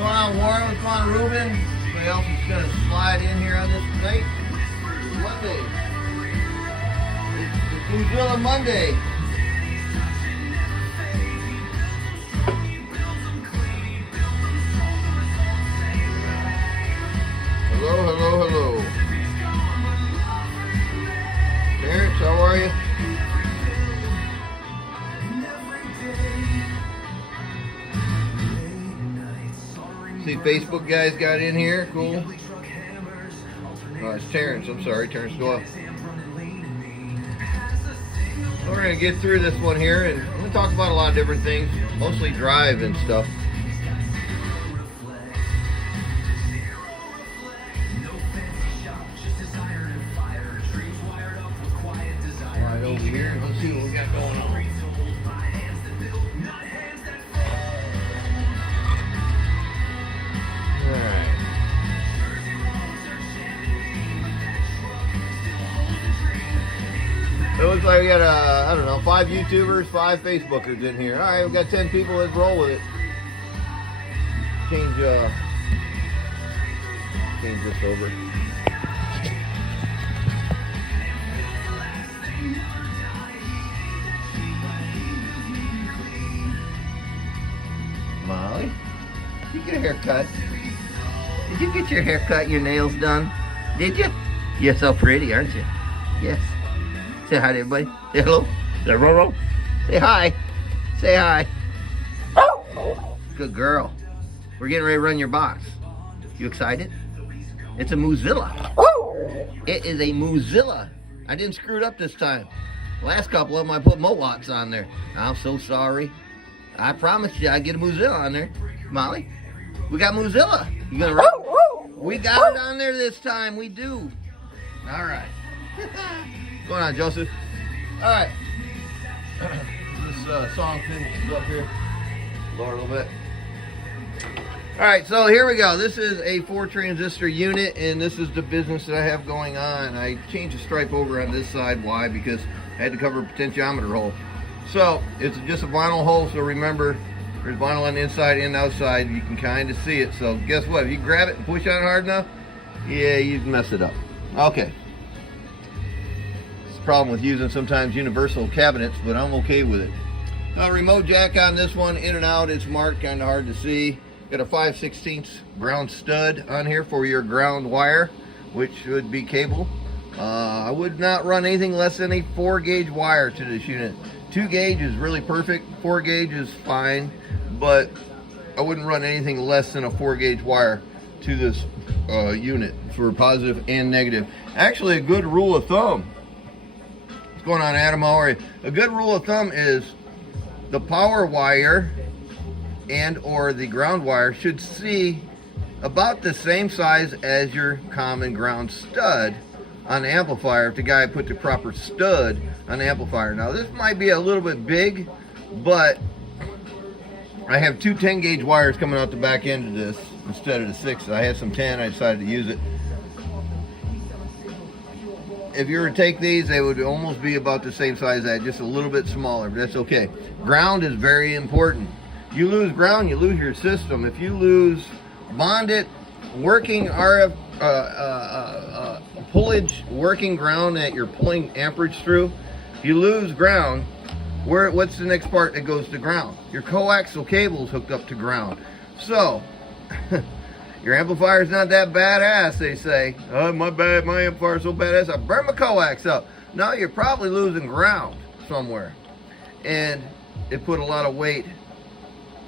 Going on Warren, what's going on Ruben? Anybody else is going to slide in here on this plate? Monday. It's MooZilla Monday. Hello, hello, hello. Terrence, how are you? See, Facebook guys got in here. Cool. Oh, it's Terrence. I'm sorry, Terrence Doyle. So we're going to get through this one here, and I'm going to talk about a lot of different things, mostly drive and stuff. Right over here. Let's see what we got going on. It looks like we got, I don't know, 5 YouTubers, 5 Facebookers in here. All right, we've got 10 people. Let's roll with it. Change this over. Molly, did you get a haircut? Did you get your haircut, your nails done? Did you? You're so pretty, aren't you? Yes. Say hi to everybody. Say hello. Say hello. Say hi. Say hi. Good girl. We're getting ready to run your box. You excited? It's a MooZilla. It is a MooZilla. I didn't screw it up this time. Last couple of them I put Mohawks on there. I'm so sorry. I promised you I'd get a MooZilla on there. Molly, we got MooZilla. You gonna run? We got it on there this time. We do. All right. What's going on, Joseph? All right. This song finishes up here. Lower a little bit. All right, so here we go. This is a 4-transistor unit, and this is the business that I have going on. I changed the stripe over on this side. Why? Because I had to cover a potentiometer hole. So it's just a vinyl hole, so remember, there's vinyl on the inside and outside. You can kind of see it. So guess what? If you grab it and push on it hard enough, yeah, you'd mess it up. Okay. It's the problem with using sometimes universal cabinets, but I'm okay with it. Now, remote jack on this one, in and out. It's marked, kind of hard to see. Got a 5/16 ground stud on here for your ground wire, which would be cable. I would not run anything less than a 4-gauge wire to this unit. 2-gauge is really perfect. 4-gauge is fine, but I wouldn't run anything less than a 4-gauge wire to this unit for positive and negative. Actually, a good rule of thumb. What's going on, Adam? How are you? A good rule of thumb is the power wire and or the ground wire should see about the same size as your common ground stud on the amplifier if the guy put the proper stud on the amplifier. Now this might be a little bit big, but I have 2 10-gauge wires coming out the back end of this instead of the 6. I had some 10, I decided to use it. If you were to take these, they would almost be about the same size as that, just a little bit smaller, but that's okay. Ground is very important. You lose ground, you lose your system. If you lose bonded, working RF, pullage, working ground that you're pulling amperage through, if you lose ground, what's the next part that goes to ground? Your coaxial cable is hooked up to ground. So, your amplifier is not that badass, they say. Oh, my bad, my amplifier is so badass, I burned my coax up. No, you're probably losing ground somewhere. And it put a lot of weight,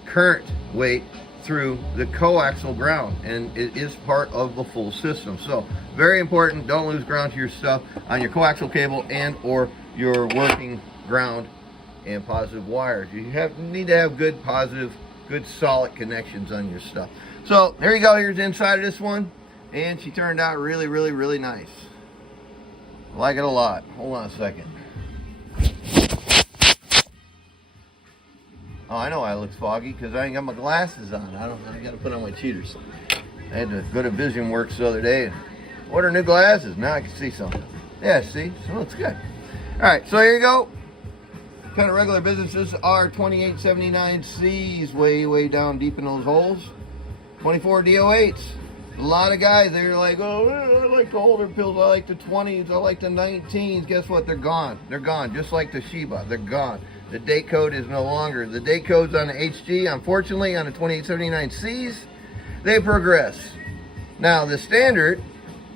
current weight, through the coaxial ground, and it is part of the full system. So very important, don't lose ground to your stuff on your coaxial cable and or your working ground and positive wires. You need to have good positive, good solid connections on your stuff. So there you go. Here's the inside of this one, and she turned out really, really, really nice. I like it a lot. Hold on a second. Oh, I know why it looks foggy, because I ain't got my glasses on. I got to put on my cheaters. I had to go to Vision Works the other day and order new glasses. Now I can see something. Yeah, see? So it looks good. All right, so here you go. Kind of regular business. This is HG-2879-C's way down deep in those holes. 24 DO8s. A lot of guys, they're like, oh, I like the older pills, I like the 20s, I like the 19s. Guess what? They're gone. They're gone, just like the Shiba. They're gone. The date code is no longer. The date codes on the HG, unfortunately, on the 2879Cs, they progress. Now, the standard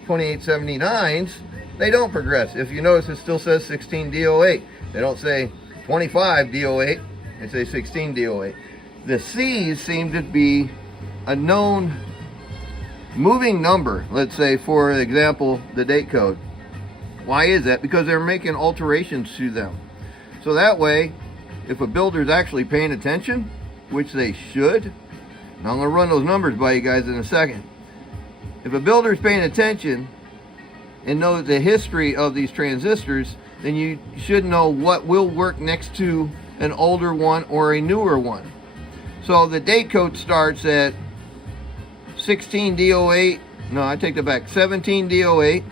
2879s, they don't progress. If you notice, it still says 16 DO8. They don't say 25 DO8. They say 16 DO8. The C's seem to be a known moving number. Let's say, for example, the date code. Why is that? Because they're making alterations to them. So that way, if a builder's actually paying attention, which they should, and I'm going to run those numbers by you guys in a second. If a builder's paying attention and knows the history of these transistors, then you should know what will work next to an older one or a newer one. So the date code starts at 16 DO8, no, I take that back, 17 DO8,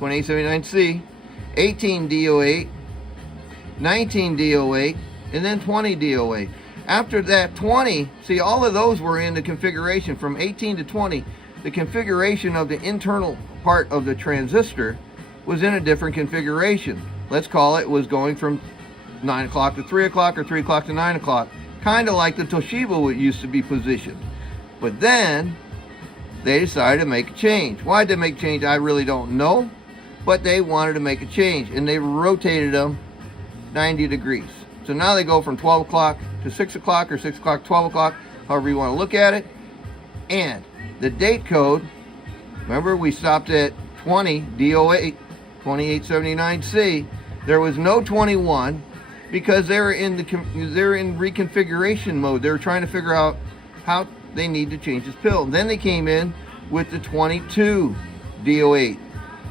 2879C, 18 DO8, 19 DO8, and then 20 DO8. After that 20, see, all of those were in the configuration from 18 to 20. The configuration of the internal part of the transistor was in a different configuration. Let's call it was going from 9 o'clock to 3 o'clock or 3 o'clock to 9 o'clock. Kind of like the Toshiba used to be positioned. But then they decided to make a change. Why did they make a change? I really don't know. But they wanted to make a change, and they rotated them 90 degrees. So now they go from 12 o'clock to 6 o'clock or 6 o'clock, 12 o'clock, however you want to look at it. And the date code, remember we stopped at 20 DO8, 2879C. There was no 21 because they're in reconfiguration mode. They were trying to figure out how they need to change this pill. Then they came in with the 22 DO8,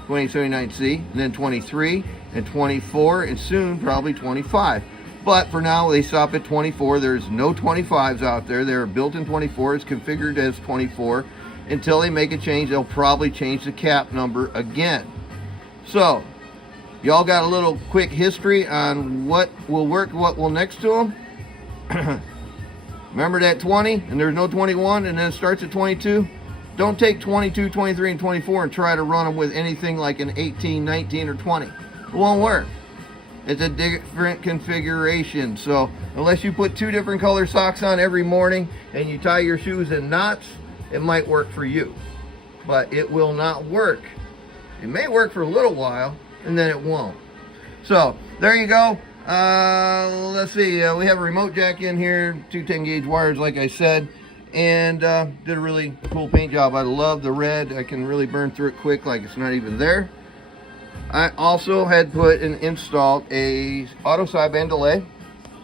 2879C, and then 23 and 24, and soon probably 25. But for now, they stop at 24. There's no 25s out there. They're built in 24. It's configured as 24. Until they make a change, they'll probably change the cap number again. So, y'all got a little quick history on what will work, what will next to them. Remember that 20, and there's no 21, and then it starts at 22? Don't take 22, 23, and 24 and try to run them with anything like an 18, 19, or 20. It won't work. It's a different configuration. So unless you put 2 different color socks on every morning and you tie your shoes in knots, it might work for you. But it will not work. It may work for a little while, and then it won't. So there you go. Let's see. We have a remote jack in here, 2 10-gauge wires, like I said, and did a really cool paint job. I love the red. I can really burn through it quick, like it's not even there. I also had put and installed a auto sideband delay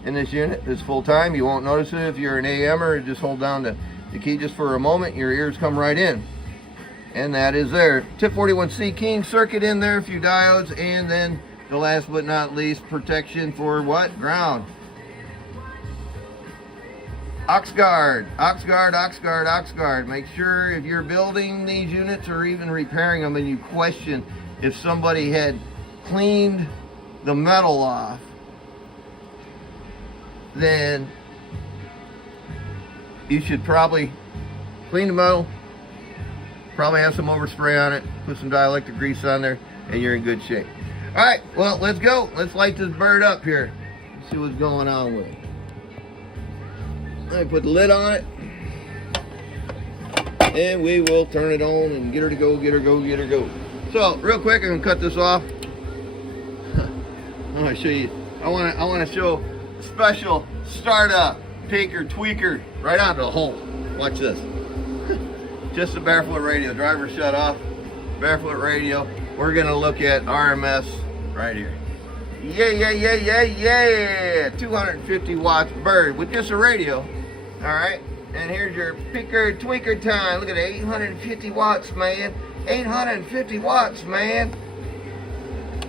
in this unit. It's full time. You won't notice it if you're an AMer. Just hold down the key just for a moment. Your ears come right in. And that is there. Tip 41C keying circuit in there, a few diodes, and then the last but not least, protection for what? Ground. Aux guard, aux guard, aux guard, aux guard. Make sure if you're building these units or even repairing them and you question if somebody had cleaned the metal off, then you should probably clean the metal, probably have some overspray on it, put some dielectric grease on there, and you're in good shape. All right, well, let's go. Let's light this bird up here. Let's see what's going on with it. Let me put the lid on it. And we will turn it on and get her to go, get her go, get her go. So, real quick, I'm going to cut this off. I want to show you. I want to show a special startup, taker, tweaker, right onto the hole. Watch this. Just a barefoot radio. Driver shut off. Barefoot radio. We're going to look at RMS right here. Yeah, yeah, yeah, yeah, yeah. 250 watts bird with just a radio. All right. And here's your picker tweaker time. Look at it, 850 watts, man. 850 watts, man.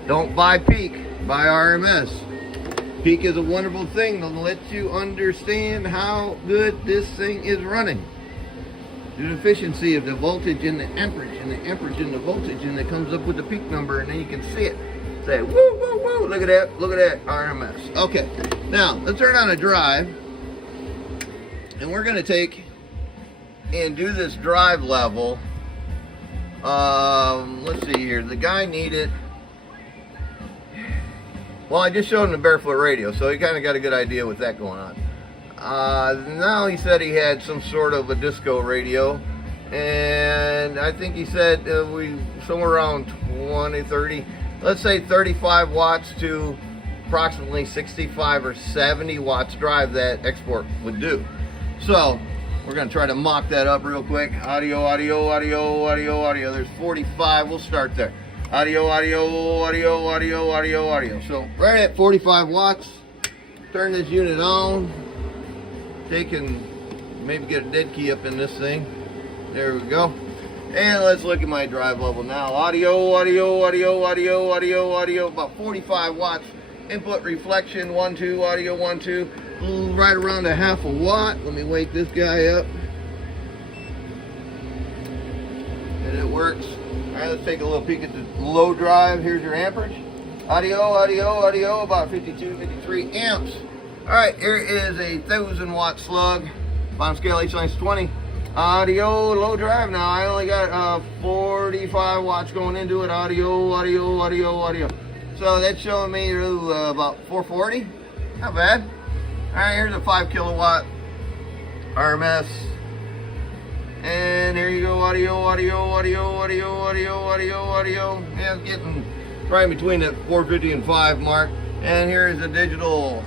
Don't buy peak, buy RMS. Peak is a wonderful thing to let you understand how good this thing is running. The efficiency of the voltage and the amperage and the voltage, and it comes up with the peak number, and then you can see it. Say, woo, woo, woo, look at that, RMS. Okay, now let's turn on a drive, and we're gonna take and do this drive level. Let's see here. The guy needed, well, I just showed him the barefoot radio, so he kind of got a good idea with that going on. Now he said he had some sort of a disco radio, and I think he said we somewhere around 20, 30, let's say 35 watts to approximately 65 or 70 watts drive that export would do. So we're going to try to mock that up real quick. Audio, audio, audio, audio, audio. There's 45. We'll start there. Audio, audio, audio, audio, audio, audio. So right at 45 watts, turn this unit on. They can maybe get a dead key up in this thing. There we go. And let's look at my drive level now. Audio, audio, audio, audio, audio, audio. About 45 watts. Input reflection, 1, 2, audio, 1, 2. Right around a half a watt. Let me wake this guy up. And it works. All right, let's take a little peek at the low drive. Here's your amperage. Audio, audio, audio, about 52, 53 amps. All right, here is a 1,000 watt slug. Bottom scale H-20. Audio, low drive now. I only got 45 watts going into it. Audio, audio, audio, audio. So that's showing me about 440. Not bad. All right, here's a 5 kilowatt RMS. And there you go, audio, audio, audio, audio, audio, audio, audio. Yeah, it's getting right between the 450 and 5 mark. And here is a digital,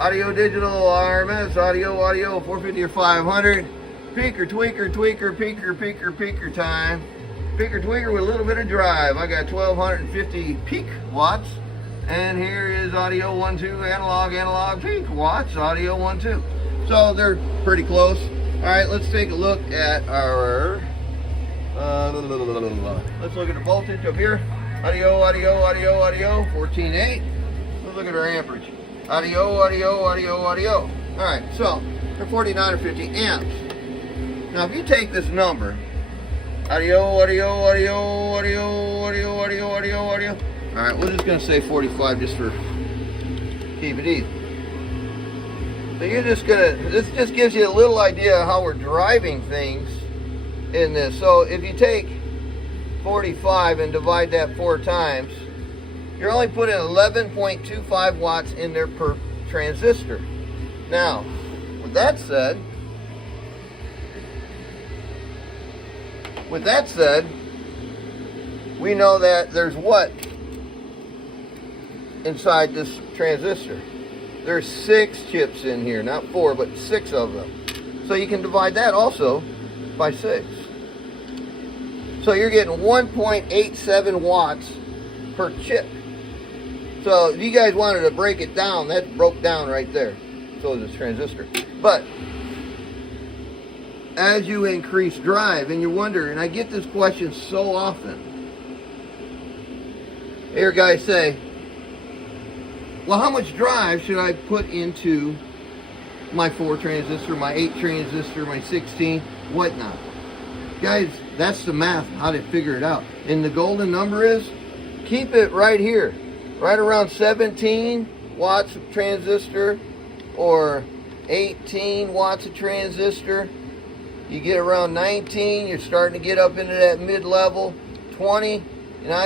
audio, digital, RMS, audio, audio, 450 or 500. Peaker, tweaker, tweaker, peaker, peaker, peaker time. Peaker, tweaker with a little bit of drive. I got 1,250 peak watts. And here is audio 1, 2, analog, analog, peak watts, audio 1, 2. So they're pretty close. All right, let's take a look at our, let's look at the voltage up here. Audio, audio, audio, audio, 14.8. Let's look at our amperage. Audio, audio, audio, audio. All right, so they're 49 or 50 amps. Now, if you take this number, audio, audio, audio, audio, audio, audio, audio, audio. All right, we're just going to say 45 just for keep it easy. So you're just going to, this just gives you a little idea of how we're driving things in this. So if you take 45 and divide that 4 times, you're only putting 11.25 watts in there per transistor. Now, with that said, we know that there's what inside this transistor? There's 6 chips in here, not 4, but 6 of them. So you can divide that also by 6. So you're getting 1.87 watts per chip. So if you guys wanted to break it down, that broke down right there. So is this transistor. But as you increase drive, and you wonder, and I get this question so often. I hear guys say, well, how much drive should I put into my 4 transistor, my 8 transistor, my 16, whatnot? Guys, that's the math, how to figure it out. And the golden number is, keep it right here, right around 17 watts of transistor or 18 watts of transistor. You get around 19, you're starting to get up into that mid-level, 20. Now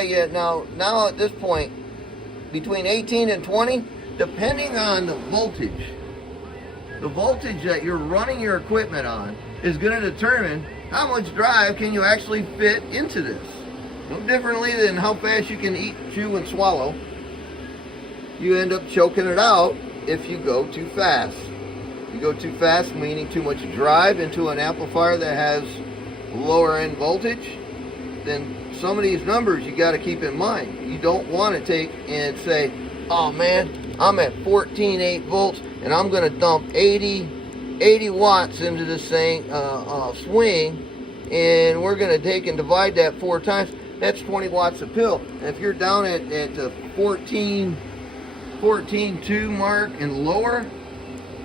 at this point, between 18 and 20, depending on the voltage that you're running your equipment on is going to determine how much drive can you actually fit into this. No differently than how fast you can eat, chew, and swallow. You end up choking it out if you go too fast. You go too fast, meaning too much drive into an amplifier that has lower end voltage, then some of these numbers you got to keep in mind. You don't want to take and say, oh man, I'm at 14.8 volts and I'm going to dump 80 watts into this thing, swing, and we're going to take and divide that 4 times. That's 20 watts a pill. And if you're down at the 14.2 mark and lower,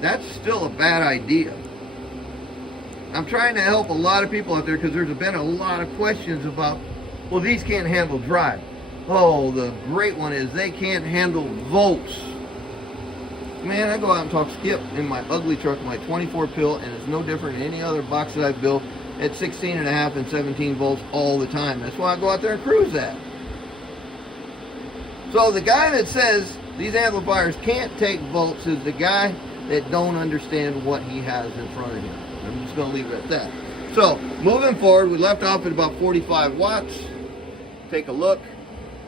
that's still a bad idea. I'm trying to help a lot of people out there because there's been a lot of questions about, well, these can't handle drive. Oh, the great one is they can't handle volts. man, I go out and talk skip in my ugly truck, my 24 pill, and it's no different than any other box that I've built at 16.5 and 17 volts all the time. That's why I go out there and cruise that. So the guy that says these amplifiers can't take volts is the guy that don't understand what he has in front of him. I'm just going to leave it at that. So moving forward, we left off at about 45 watts. Take a look.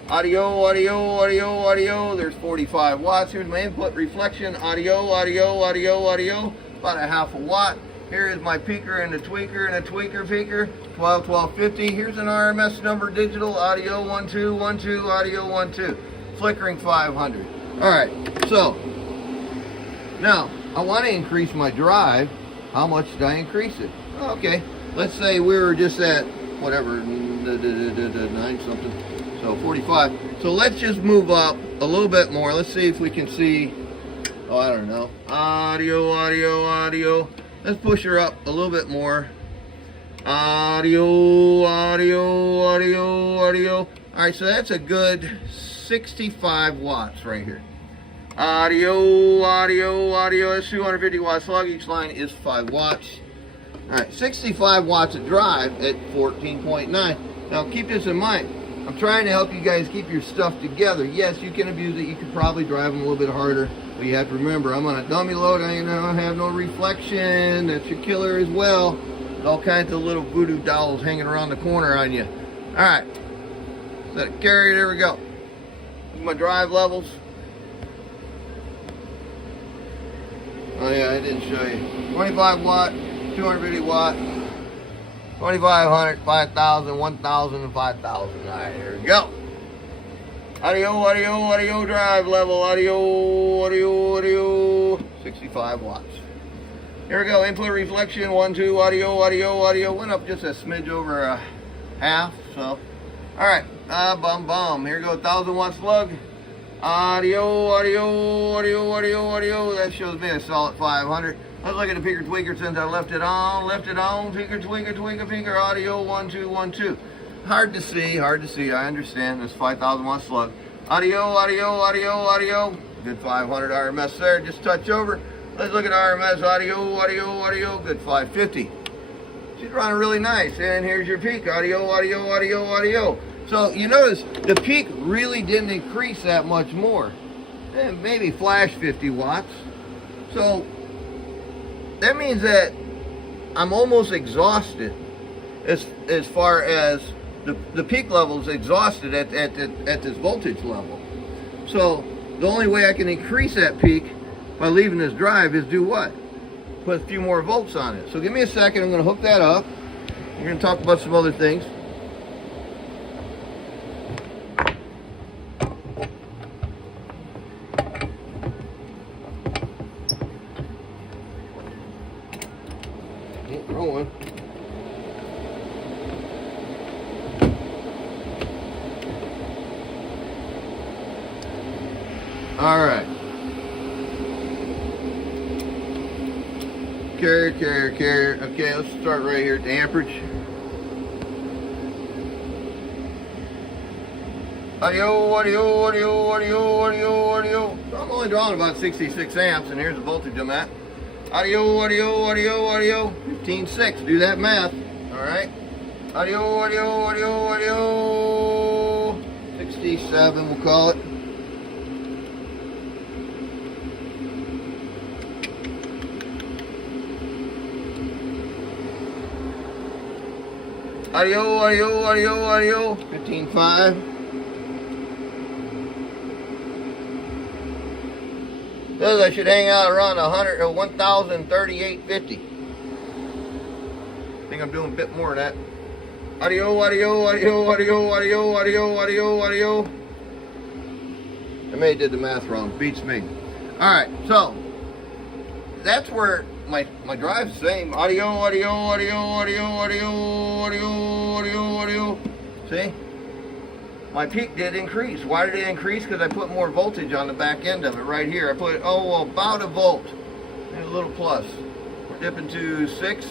Audio, audio, audio, audio. There's 45 watts. Here's my input reflection. Audio, audio, audio, audio. About a half a watt. Here is my peaker and a tweaker and a tweaker peaker. 12, 1250. Here's an RMS number digital. Audio 1212. Audio 12. Flickering 500. Alright, so now I want to increase my drive. How much did I increase it? Okay, let's say we were just at whatever, 9 something. So 45. So let's just move up a little bit more. Let's see if we can see, oh, I don't know. Audio, audio, audio. Let's push her up a little bit more. Audio, audio, audio, audio. All right, so that's a good 65 watts right here. Audio, audio, audio. That's 250 watts slug. Each line is 5 watts. All right, 65 watts of drive at 14.9. Now keep this in mind. I'm trying to help you guys keep your stuff together. Yes, you can abuse it. You can probably drive them a little bit harder. But you have to remember, I'm on a dummy load. I don't have no reflection. That's your killer as well. There's all kinds of little voodoo dolls hanging around the corner on you. All right. Let it carry. There we go. My drive levels. Oh yeah, I didn't show you. 25 watt, 250 watt. 2,500, 5,000, 1,000, and 5,000. All right, here we go. Audio, audio, audio, drive level, audio, audio, audio, 65 watts. Here we go, input reflection, 1, 2, audio, audio, audio. Went up just a smidge over a half, so. All right, bum, bum. Here we go, 1,000 watt slug. Audio, audio, audio, audio, audio. That shows me a solid 500. Let's look at the peaker tweaker since I left it on, peaker tweaker, tweaker, peaker, audio, 1, 2, 1, 2. Hard to see, I understand. This 5,000 watt slug. Audio, audio, audio, audio. Good 500 RMS there, just touch over. Let's look at RMS, audio, audio, audio, good 550. She's running really nice. And here's your peak, audio, audio, audio, audio. So you notice the peak really didn't increase that much more. And maybe flash 50 watts. So that means that I'm almost exhausted as far as the peak level is exhausted at this voltage level. So the only way I can increase that peak by leaving this drive is do what? Put a few more volts on it. So give me a second, I'm going to hook that up. We're going to talk about some other things. Rolling. All right. Carrier. Okay, let's start right here at the amperage. Audio, audio, audio, audio, audio, audio. So I'm only drawing about 66 amps, and here's the voltage I'm at. Audio, audio, audio, audio, 15.6. Do that math. All right. Audio, audio, audio, audio. 67, we'll call it. Audio, audio, audio, audio. 15.5. Says I should hang out around 100 or 1,038.50. I think I'm doing a bit more of that. Audio, audio, audio, audio, audio, audio, audio, audio. I may have did the math wrong. Beats me. All right, so that's where my drive's the same. Audio, audio, audio, audio, audio, audio, audio, audio. See? My peak did increase. Why did it increase? Because I put more voltage on the back end of it right here. I put, about a volt. And a little plus. We're dipping to 6.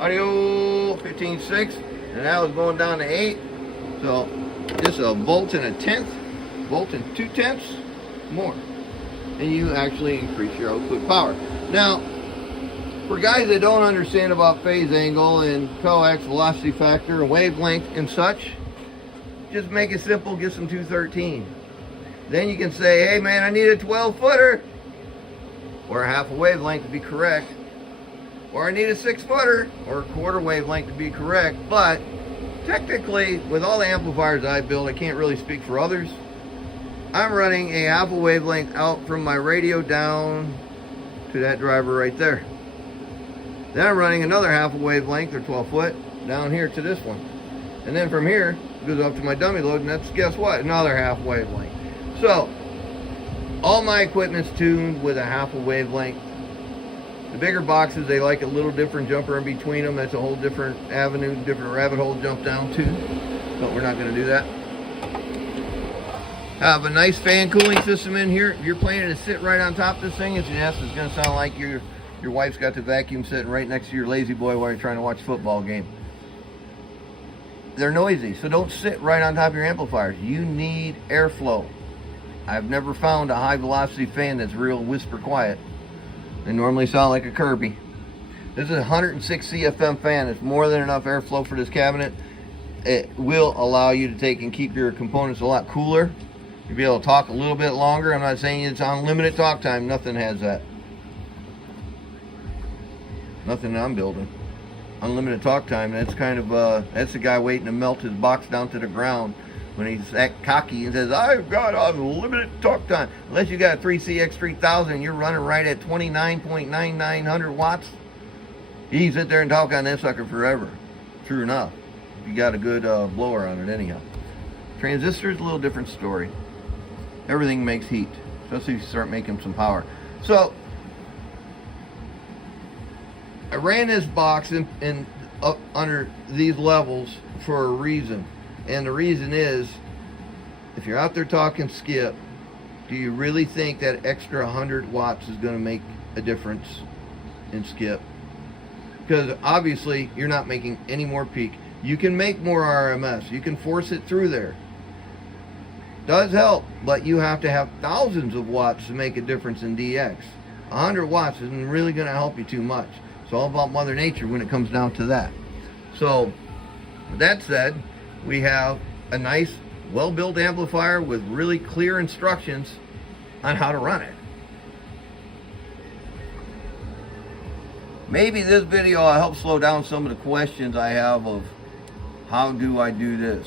Audio, 15.6. And now it's going down to 8. So, just a volt and a tenth. Volt and 2/10 more. and you actually increase your output power. Now, for guys that don't understand about phase angle and coax, velocity factor, and wavelength and such, just make it simple, get some 213. Then you can say, hey man, I need a 12-footer, or a half a wavelength to be correct, or I need a 6-footer, or a quarter wavelength to be correct. But technically, with all the amplifiers I build, I can't really speak for others. I'm running a half a wavelength out from my radio down to that driver right there. Then I'm running another half a wavelength, or 12-foot, down here to this one. And then from here, it goes up to my dummy load, and that's, guess what, another half wavelength. So, all my equipment's tuned with a half a wavelength. The bigger boxes, they like a little different jumper in between them. That's a whole different avenue, different rabbit hole to jump down to. But we're not going to do that. I have a nice fan cooling system in here. If you're planning to sit right on top of this thing, it's going to sound like your wife's got the vacuum sitting right next to your lazy boy while you're trying to watch a football game. They're noisy, so don't sit right on top of your amplifiers. You need airflow. I've never found a high velocity fan that's real whisper quiet. They normally sound like a Kirby. This is a 106 CFM fan. It's more than enough airflow for this cabinet. It will allow you to take and keep your components a lot cooler. You'll be able to talk a little bit longer. I'm not saying it's unlimited talk time. Nothing has that. Nothing that I'm building. Unlimited talk time. That's kind of that's the guy waiting to melt his box down to the ground when he's that cocky and says, I've got unlimited talk time. Unless you got a 3CX3000 and you're running right at 29.9900 watts, you can sit there and talk on that sucker forever. True enough. You got a good blower on it anyhow. Transistor is a little different story. Everything makes heat, especially if you start making some power. So I ran this box in up under these levels for a reason. And the reason is, if you're out there talking skip, do you really think that extra 100 watts is going to make a difference in skip? Because obviously you're not making any more peak. You can make more RMS. You can force it through there. Does help, but you have to have thousands of watts to make a difference in DX. 100 watts isn't really going to help you too much. It's all about Mother Nature when it comes down to that. So, with that said, we have a nice, well-built amplifier with really clear instructions on how to run it. Maybe this video will help slow down some of the questions I have of how do I do this?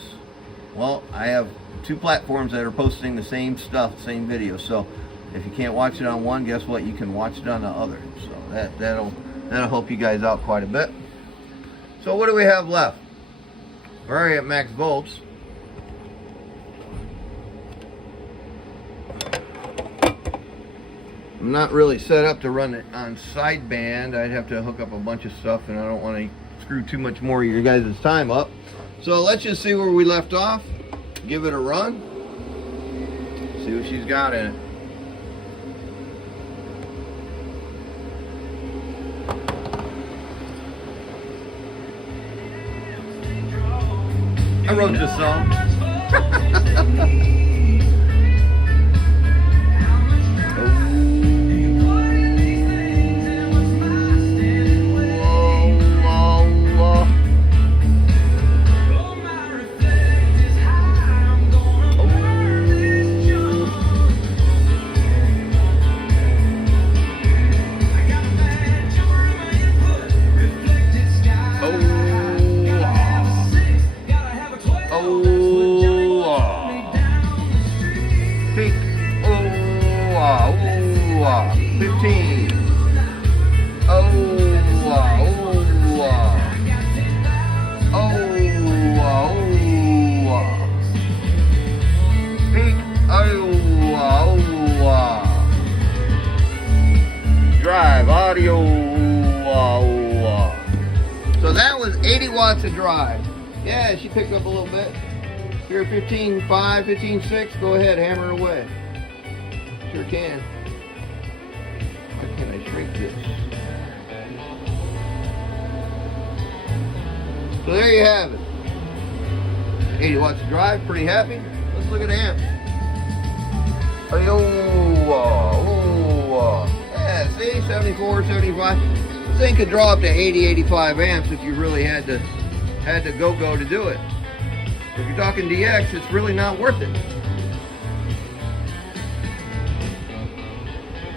Well, I have 2 platforms that are posting the same stuff, same video. So if you can't watch it on one, guess what? You can watch it on the other. So that'll help you guys out quite a bit. So what do we have left? We're already at max volts. I'm not really set up to run it on sideband. I'd have to hook up a bunch of stuff, and I don't want to screw too much more of your guys' time up. So let's just see where we left off. Give it a run. See what she's got in it. I wrote this song. Drive audio. So that was 80 watts of drive. Yeah, she picked up a little bit. Here, 15.5, 15.6. Go ahead, hammer away. Sure can. Why can't I shrink this? So there you have it. 80 watts of drive, pretty happy. Let's look at the amp. Oh, 70, 74, 75. This thing could draw up to 80, 85 amps if you really had to go to do it. If you're talking DX, it's really not worth it.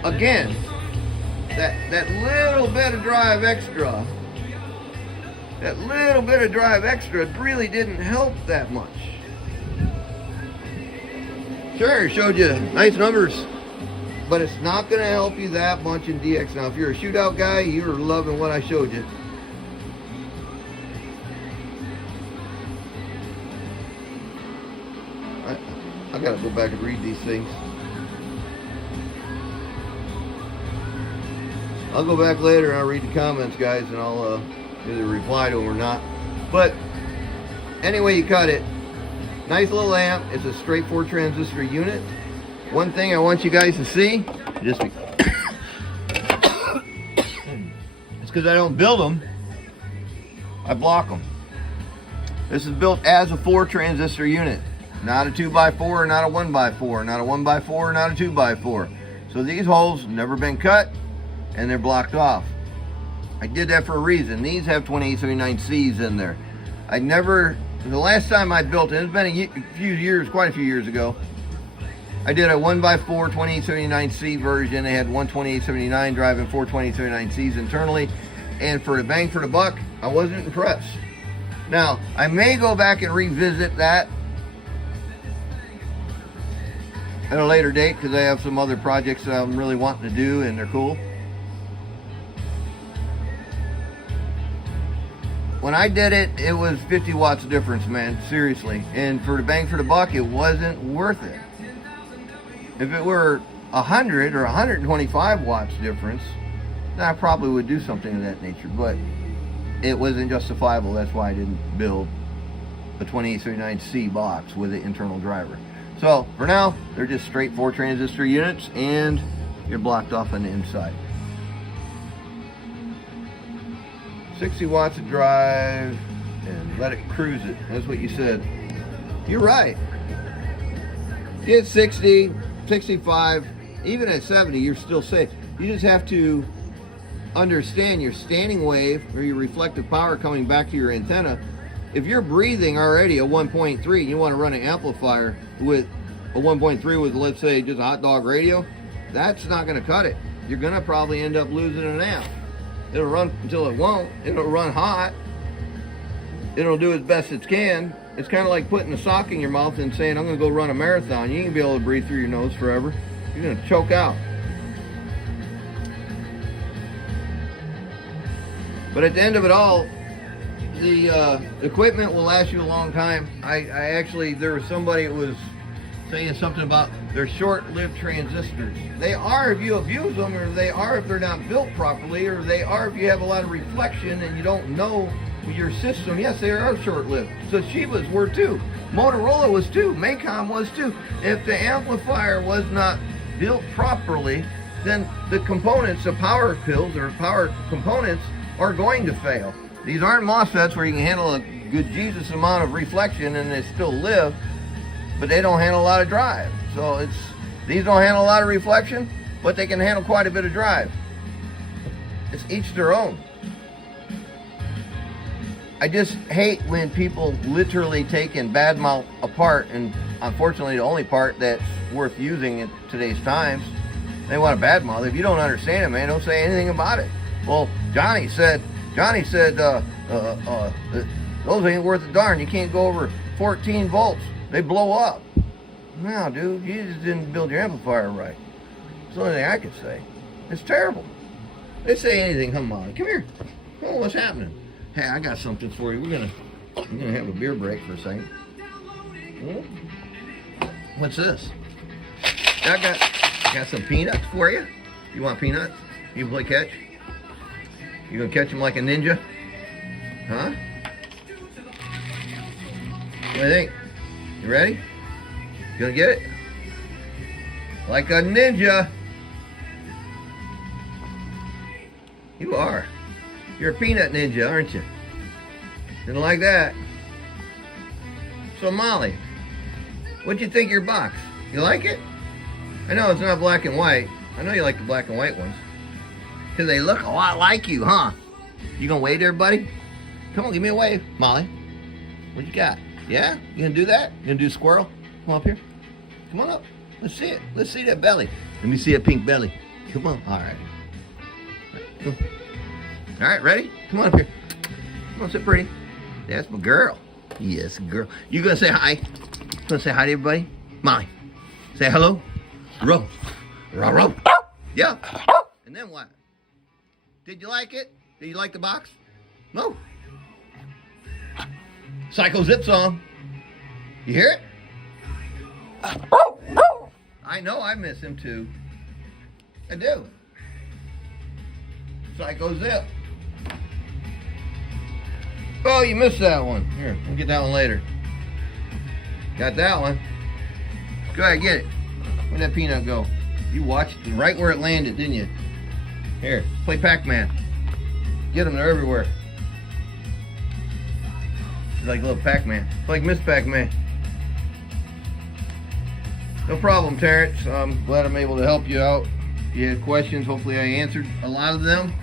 Again, that little bit of drive extra, really didn't help that much. Sure, it showed you nice numbers, but it's not going to help you that much in DX. Now, if you're a shootout guy, you're loving what I showed you. I got to go back and read these things. I'll go back later and I'll read the comments, guys, and I'll either reply to them or not. But anyway, you cut it. Nice little amp. It's a straight 4 transistor unit. One thing I want you guys to see, it's because I don't build them, I block them. This is built as a 4 transistor unit, not a 2x4, not a 1x4, not a 1x4, not a 2x4. So these holes have never been cut and they're blocked off. I did that for a reason. These have 2879Cs in there. The last time I built it, it's been quite a few years ago, I did a 1x4 2879C version. They had one 2879 driving 4 2879Cs internally, and for the bang for the buck, I wasn't impressed. Now, I may go back and revisit that at a later date because I have some other projects that I'm really wanting to do and they're cool. When I did it, it was 50 watts difference, man, seriously. And for the bang for the buck, it wasn't worth it. If it were 100 or 125 watts difference, then I probably would do something of that nature, but it wasn't justifiable. That's why I didn't build a 2879C box with an internal driver. So for now, they're just straight 4 transistor units and you're blocked off on the inside. 60 watts of drive and let it cruise it. That's what you said. You're right. Get 60, 65, even at 70, you're still safe. You just have to understand your standing wave or your reflective power coming back to your antenna. If you're breathing already a 1.3 and you want to run an amplifier with a 1.3 with, let's say, just a hot dog radio, that's not going to cut it. You're going to probably end up losing an amp. It'll run until it won't. It'll run hot. It'll do as best it can. It's kind of like putting a sock in your mouth and saying, I'm going to go run a marathon. You ain't going to be able to breathe through your nose forever. You're going to choke out. But at the end of it all, the equipment will last you a long time. I actually, there was somebody that was saying something about they're short-lived transistors. They are if you abuse them, or they are if they're not built properly, or they are if you have a lot of reflection and you don't know your system. Yes, they are short-lived. So Toshiba's were too. Motorola was too. Maycom was too. If the amplifier was not built properly, then the components, the power pills or power components, are going to fail. These aren't MOSFETs where you can handle a good Jesus amount of reflection and they still live, but they don't handle a lot of drive. So these don't handle a lot of reflection, but they can handle quite a bit of drive. It's each their own. I just hate when people literally take and badmouth a part, and unfortunately the only part that's worth using in today's times, they want to badmouth. If you don't understand it, man, don't say anything about it. Well, Johnny said, those ain't worth a darn. You can't go over 14 volts. They blow up. No, dude, you just didn't build your amplifier right. That's the only thing I could say. It's terrible. They say anything, come on, come here. Oh, what's happening? Hey, I got something for you. We're gonna have a beer break for a second. What's this? I got some peanuts for you. You want peanuts? You play catch? You gonna catch them like a ninja? Huh? What do you think? You ready? You gonna get it? Like a ninja. You are. You're a peanut ninja, aren't you? Didn't like that. So Molly, what'd you think of your box? You like it? I know it's not black and white. I know you like the black and white ones. Because they look a lot like you, huh? You gonna wave there, buddy? Come on, give me a wave. Molly, what you got? Yeah? You gonna do that? You gonna do squirrel? Come on up here. Come on up. Let's see it. Let's see that belly. Let me see a pink belly. Come on. All right. All right, ready? Come on up here. Come on, sit pretty. That's my girl. Yes, girl. You gonna say hi? You gonna say hi to everybody? Molly, say hello. Row. Row, row. Yeah. And then what? Did you like it? Did you like the box? No. Psycho Zip song. You hear it? I know I miss him too. I do. Psycho Zip. Oh, you missed that one. Here, we'll get that one later. Got that one. Go ahead, get it. Where'd that peanut go? You watched it right where it landed, didn't you? Here, play Pac-Man. Get them, they're everywhere. It's like little Pac-Man. It's like Miss Pac-Man. No problem, Terrence. I'm glad I'm able to help you out. If you had questions, hopefully I answered a lot of them.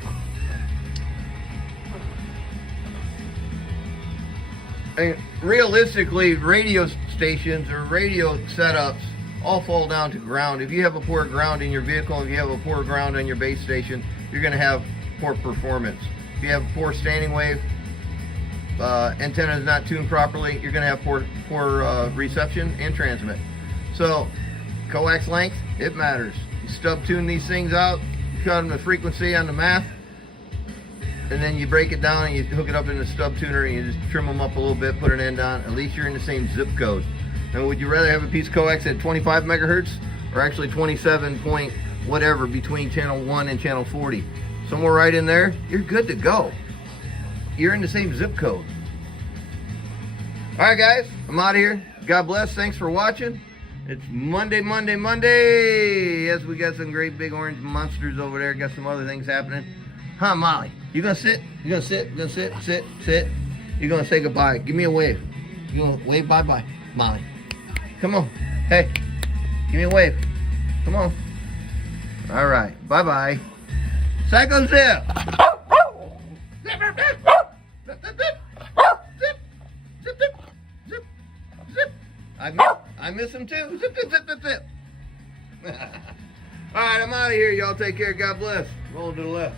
And realistically, radio stations or radio setups all fall down to ground. If you have a poor ground in your vehicle, if you have a poor ground on your base station, you're going to have poor performance. If you have poor standing wave, antenna is not tuned properly, you're going to have poor reception and transmit. So coax length, it matters. You stub tune these things out, you cut them to frequency on the math, and then you break it down and you hook it up in the stub tuner and you just trim them up a little bit, put an end on. At least you're in the same zip code. Now, would you rather have a piece of coax at 25 megahertz or actually 27 point whatever between channel 1 and channel 40? Somewhere right in there, you're good to go. You're in the same zip code. All right, guys, I'm out of here. God bless. Thanks for watching. It's Monday. Yes, we got some great big orange monsters over there. Got some other things happening. Huh, Molly? You gonna sit? You gonna sit? You gonna sit? Sit. You gonna say goodbye? Give me a wave. You gonna wave bye-bye, Molly? Come on. Hey, give me a wave. Come on. All right. Bye-bye. Psycho Zip. I miss him too. Zip, zip, zip, zip, zip. All right, I'm out of here. Y'all take care. God bless. Roll to the left.